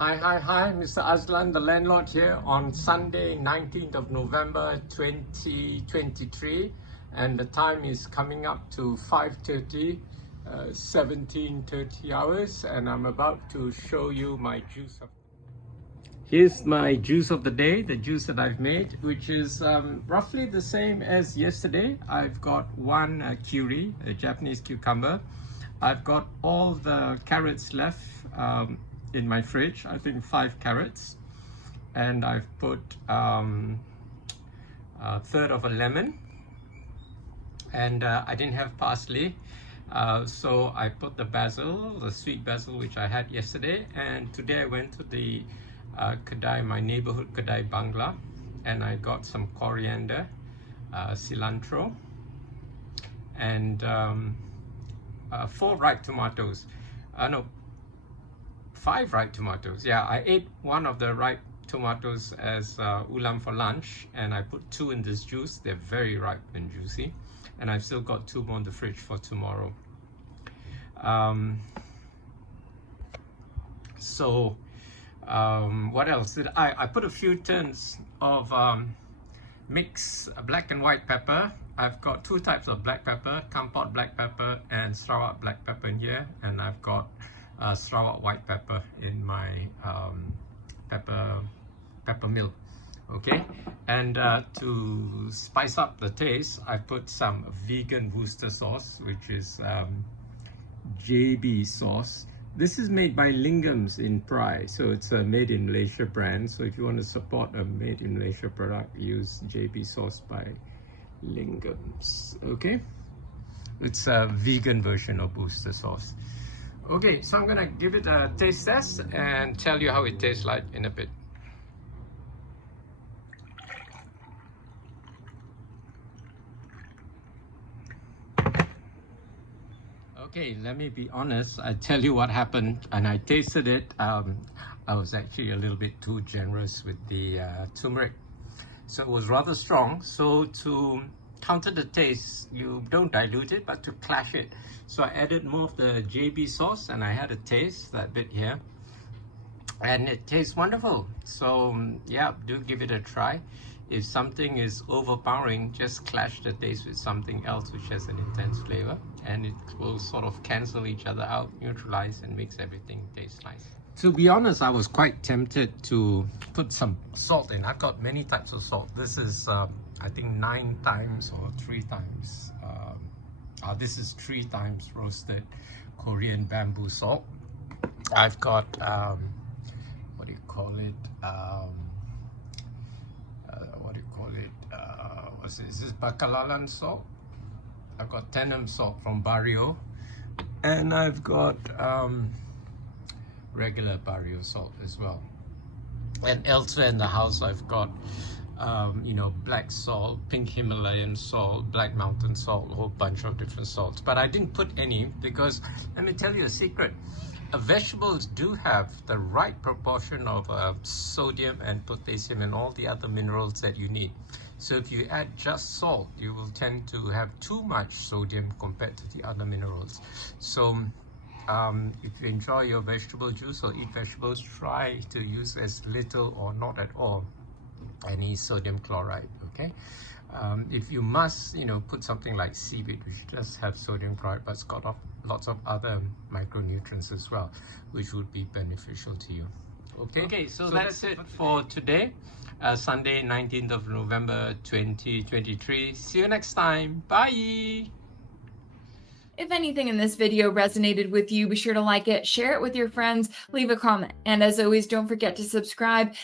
Hi, Mr. Aslan, the landlord here on Sunday, 19th of November 2023, and the time is coming up to 5:30, 17:30 hours, and I'm about to show you my juice of. Here's my juice of the day, the juice that I've made, which is roughly the same as yesterday. I've got one kyuri, a Japanese cucumber. I've got all the carrots left in my fridge, I think 5 carrots, and I've put a third of a lemon, and I didn't have parsley, so I put the basil, the sweet basil, which I had yesterday. And today I went to the Kedai, my neighborhood Kedai Bangla, and I got some coriander, cilantro, and 4 ripe tomatoes. No, 5 ripe tomatoes. Yeah, I ate one of the ripe tomatoes as ulam for lunch, and I put 2 in this juice. They're very ripe and juicy, and I've still got 2 more in the fridge for tomorrow. What else did I put a few tins of mixed black and white pepper. I've got 2 types of black pepper, Kampot black pepper and Sarawak black pepper in here, and I've got Sarawak white pepper in my pepper mill. Okay, and to spice up the taste, I put some vegan Worcester sauce, which is JB sauce. This is made by Lingham's in Prai, so it's a made in Malaysia brand. So if you want to support a made in Malaysia product, use JB sauce by Lingham's. Okay, it's a vegan version of Worcester sauce. Okay, so I'm gonna give it a taste test and tell you how it tastes like in a bit. Okay, let me be honest. I tell you what happened, and I tasted it. I was actually a little bit too generous with the turmeric, so it was rather strong. So to counter the taste, you don't dilute it, but to clash it. So I added more of the JB sauce, and I had a taste, that bit here, and it tastes wonderful. So yeah, do give it a try. If something is overpowering, just clash the taste with something else which has an intense flavor, and it will sort of cancel each other out, neutralize, and makes everything taste nice. To be honest, I was quite tempted to put some salt in. I've got many types of salt. This is I think 9 times or 3 times. This is 3 times roasted Korean bamboo salt. I've got what do you call it? What's this? Is this Bacalalan salt? I've got Tenem salt from Barrio, and I've got regular Barrio salt as well. And elsewhere in the house, I've got you know, black salt, pink Himalayan salt, black mountain salt, a whole bunch of different salts. But I didn't put any because, let me tell you a secret. Vegetables do have the right proportion of sodium and potassium and all the other minerals that you need. So if you add just salt, you will tend to have too much sodium compared to the other minerals. So if you enjoy your vegetable juice or eat vegetables, try to use as little or not at all any sodium chloride. Okay, if you must, you know, put something like seaweed, which does have sodium chloride, but it's got lots of other micronutrients as well, which would be beneficial to you. Okay, so that's it for today, Sunday, 19th of November 2023. See you next time. Bye. If anything in this video resonated with you, be sure to like it, share it with your friends, leave a comment, and as always, don't forget to subscribe.